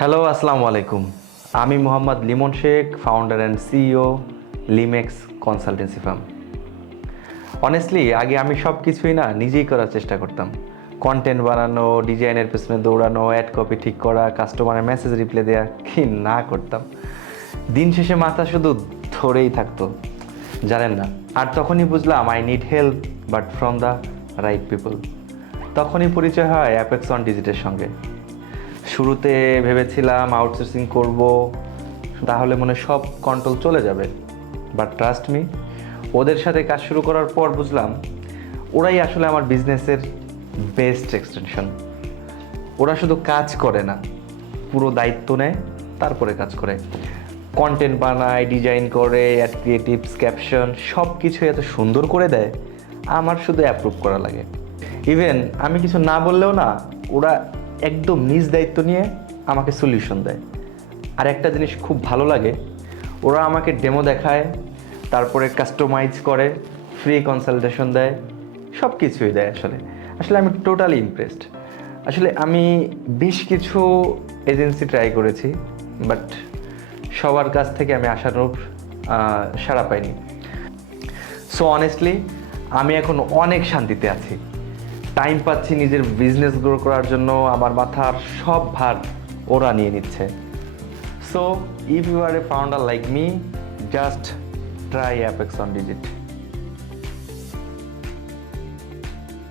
Hello আসসালামু আলাইকুম। আমি Mohammad Limon Sheikh founder and CEO Limex consultancy firm honestly আগে আমি সব কিছুই না, নিজেই করার চেষ্টা করতাম। কন্টেন্ট বানানো ডিজাইনের পেছনে দৌড়ানো অ্যাড কপি ঠিক করা কাস্টমারের মেসেজ রিপ্লাই দেওয়া কি না করতাম। দিন শেষে মাথা শুধু ধরেই থাকতো। জানেন না, আর তখনই বুঝলাম I need help but from the right people তখনই পরিচয় হয় অ্যাপেক্স অন ডিজিটের সঙ্গে। শুরুতে ভেবেছিলাম আউটসোর্সিং করব, তাহলে মনে সব কন্ট্রোল চলে যাবে। বাট ট্রাস্ট মি ওদের সাথে কাজ শুরু করার পর বুঝলাম, ওরাই আসলে আমার বিজনেসের বেস্ট এক্সটেনশন ওরা শুধু কাজ করে না, পুরো দায়িত্ব নেয়, তারপরে কাজ করে। কন্টেন্ট বানায় ডিজাইন করে অ্যাড ক্রিয়েটিভস ক্যাপশন সব কিছু এত সুন্দর করে দেয়, আমার শুধু অ্যাপ্রুভ করা লাগে। ইভেন আমি কিছু না বললেও না, ওরা একদম নিজ দায়িত্ব নিয়ে আমাকে সলিউশন দেয়। আর একটা জিনিস খুব ভালো লাগে, ওরা আমাকে ডেমো দেখায়, তারপরে কাস্টমাইজ করে ফ্রি কনসালটেশন দেয় সব কিছুই দেয় আসলে। আসলে আমি টোটালি ইমপ্রেসড আসলে আমি বেশ কিছু এজেন্সি ট্রাই করেছি বাট সবার কাছ থেকে আমি আশানুরূপ সাড়া পাইনি। সো অনেস্টলি আমি এখন অনেক শান্তিতে আছি। টাইম পাচ্ছি নিজের বিজনেস গ্রো করার জন্য, আমার মাথার সব ভার ওরা নিয়ে নিচ্ছে। So if you are a founder like me just try Apex on digit